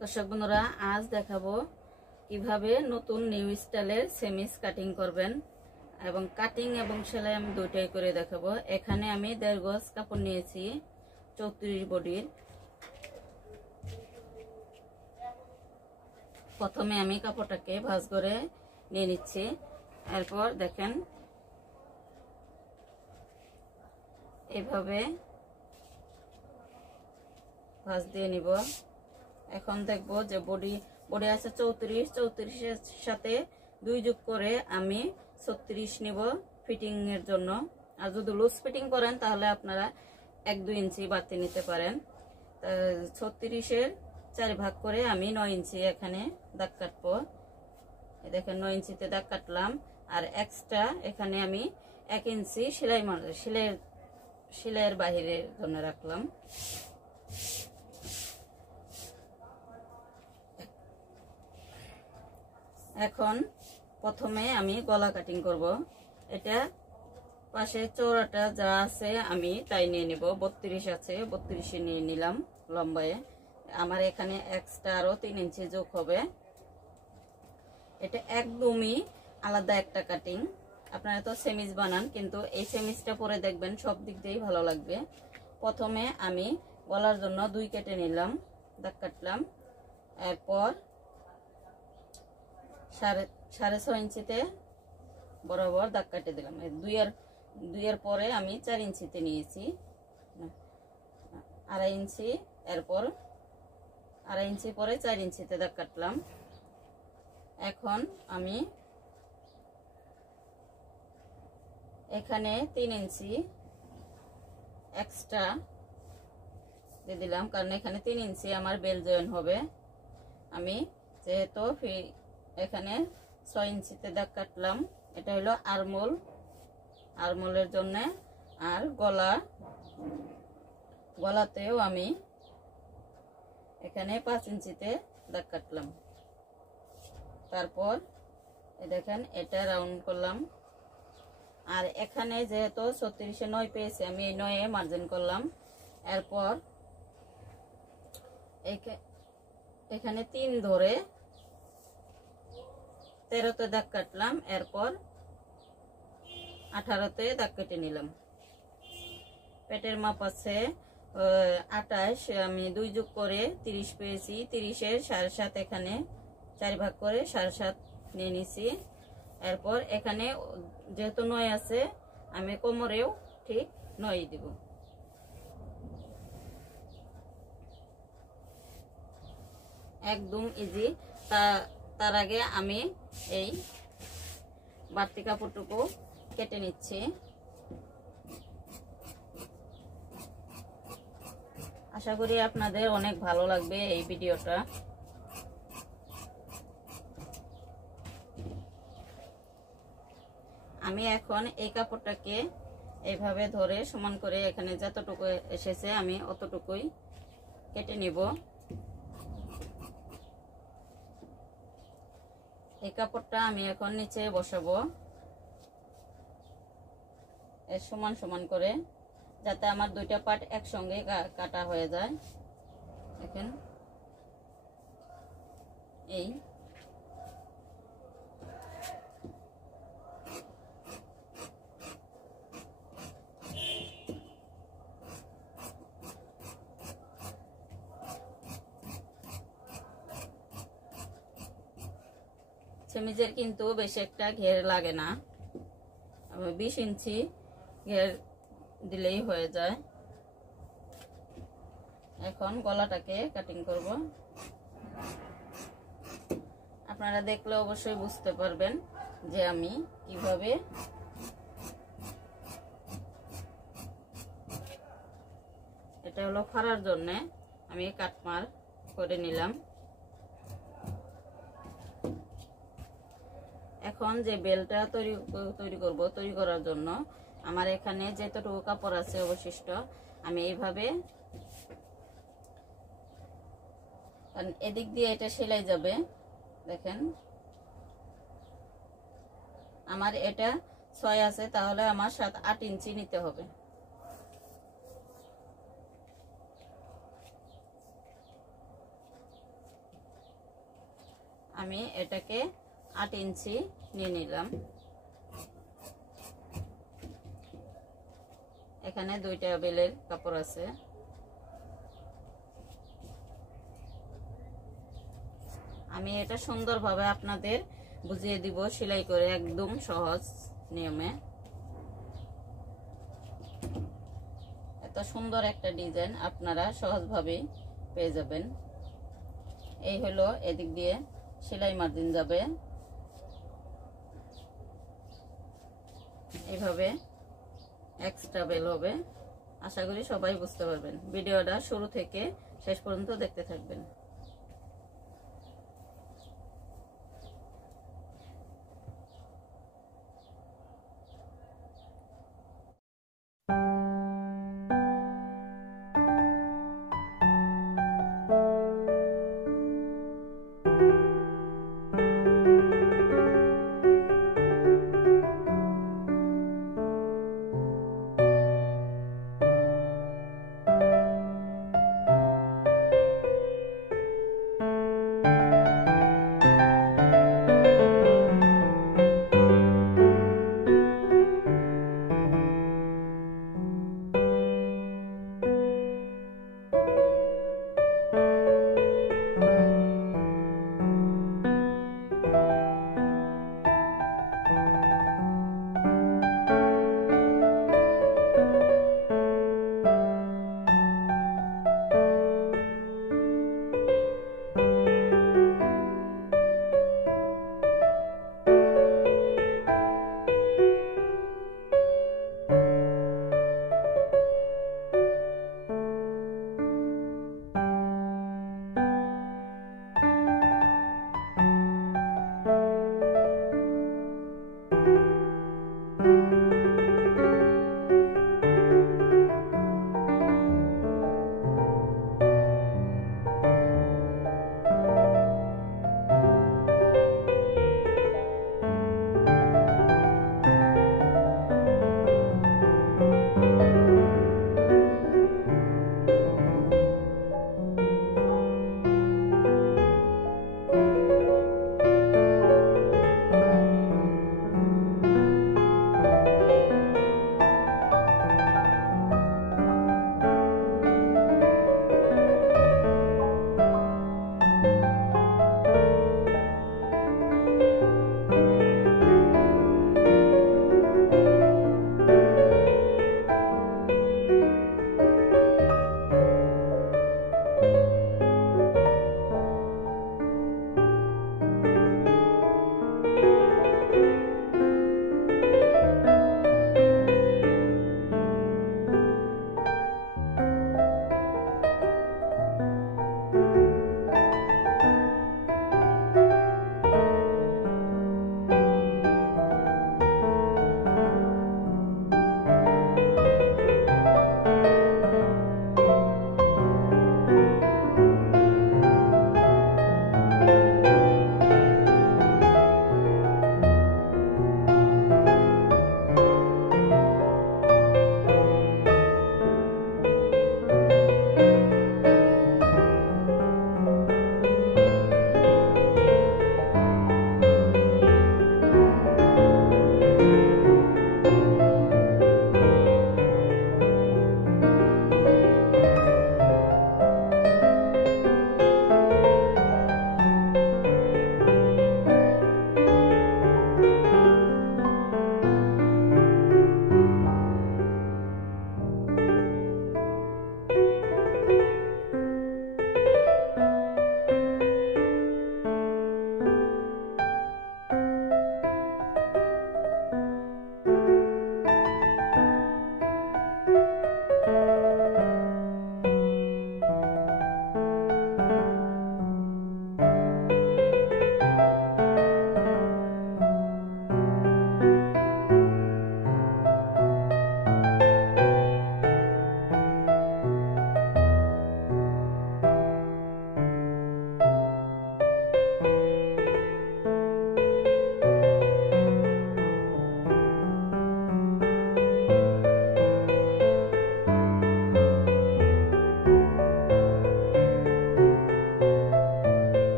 দর্শক বন্ধুরা, আজ দেখাবো কিভাবে নতুন নিউ স্টাইলের সেমিস কাটিং করবেন এবং কাটিং এবং সেলাই আমি দুইটাই করে দেখাবো। এখানে আমি 1.5 গজ কাপড় নিয়েছি 34 বডির। প্রথমে আমি কাপড়টাকে ভাঁজ করে নিয়ে নিচ্ছি। এরপর দেখেন এইভাবে ভাঁজ দিয়ে নিব। এখন দেখব যে বডি আছে 34 সাথে 2 যোগ করে আমি 36 নিব ফিটিং এর জন্য। আর যদি লুজ ফিটিং করেন তাহলে আপনারা 1-2 ইঞ্চি বাড়তি নিতে পারেন। 36 এর 4 ভাগ করে আমি 9 ইঞ্চি এখানে দাগ কাটবো। দেখেন 9 ইঞ্চিতে দাগ কাটলাম। আর এক্সট্রা এখানে আমি 1 ইঞ্চি সেলাইয়ের বাহিরের জন্য রাখলাম। এখন প্রথমে আমি গলা কাটিং করব। এটা পাশে চওড়াটা যা আছে আমি তাই নিয়ে নেব। 32 আছে, 32 নিয়ে নিলাম লম্বায়। আমার এখানে এক্সট্রা আরো 3 ইঞ্চি যোগ হবে। এটা একদমই আলাদা একটা কাটিং। আপনারা তো সেমিজ বানান, কিন্তু এই সেমিজটা পরে দেখবেন সব দিক দিয়েই ভালো লাগবে। প্রথমে আমি গলার জন্য 2 কেটে নিলাম, দাগ কাটলাম। এরপর 6.5 ইঞ্চিতে বরাবর দাগ কেটে দিলাম। 2 এর পরে আমি 4 ইঞ্চিতে নিয়েছি, 2.5 ইঞ্চি। এরপর 2.5 ইঞ্চি পরে 4 ইঞ্চিতে দাগ কাটলাম। এখন আমি এখানে 3 ইঞ্চি এক্সট্রা দিয়ে দিলাম, কারণ এখানে 3 ইঞ্চি আমার বেল জয়েন হবে। আমি যেহেতু এখানে 6 ইঞ্চিতে দাগ কাটলাম। এটা হলো আরমোলের জন্য। আর গলাতেও আমি এখানে 5 ইঞ্চিতে দাগ কাটলাম। তারপর দেখেন এটা রাউন্ড করলাম। আর এখানে যেহেতু 36-এ 9 পেয়েছি, আমি এই 9-এ মার্জিন করলাম। এরপর এখানে 3 ধরে 13তে দাগ কাটলাম। এরপর 18তে দাগ কেটে নিলাম। পেটের মাপ আছে 28, আমি 2 যোগ করে 30 পেয়েছি। 30-এর 7.5 এখানে 4 ভাগ করে 7.5 নিয়ে নিছি। এরপর এখানে যেহেতু 9 আছে, আমি কোমরেও ঠিক 9 দিব। একদম ইজি। তার আগে আমি এই বাড়তি কাপড়টুকু কেটে নিচ্ছি। আশা করি আপনাদের অনেক ভালো লাগবে এই ভিডিওটা। আমি এখন এই কাপড়টাকে এইভাবে ধরে সমান করে এখানে যতটুকু এসেছে আমি অতটুকুই কেটে নিব। এই কাপড়টা আমি এখন নিচে বসাবো সমান সমান করে, যাতে আমার 2টা পার্ট একসঙ্গে কাটা হয়ে যায়। দেখেন এই সেমিজের কিন্তু বেশি একটা ঘের লাগে না, 20 ইঞ্চি ঘের দিলেই হয়ে যায়। এখন গলাটাকে কাটিং করব। আপনারা দেখলে অবশ্যই বুঝতে পারবেন যে আমি কিভাবে এটা হলো ফাড়ার জন্য আমি কাটমার করে নিলাম। এখন যে বেলটা তৈরি করার জন্য আমার এখানে যতটুকু কাপড় আছে অবশিষ্ট, আমি এইভাবে, কারণ এদিক দিয়ে এটা সেলাই যাবে। দেখেন আমার এটা 6 আছে, তাহলে আমার 7-8 ইঞ্চি নিতে হবে। আমি এটাকে 8 ইঞ্চি নিয়ে নিলাম। এখানে 2টা বেলের কাপড় আছে। আমি এটা সুন্দরভাবে আপনাদের বুঝিয়ে দিব সেলাই করে, একদম সহজ নিয়মে। এত সুন্দর একটা ডিজাইন আপনারা সহজভাবে পেয়ে যাবেন। এই হলো এদিক দিয়ে সেলাই মার্জিন যাবে, এইভাবে এক্সট্রা বেল হবে। আশা করি সবাই বুঝতে পারবেন। ভিডিওটা শুরু থেকে শেষ পর্যন্ত দেখতে থাকবেন।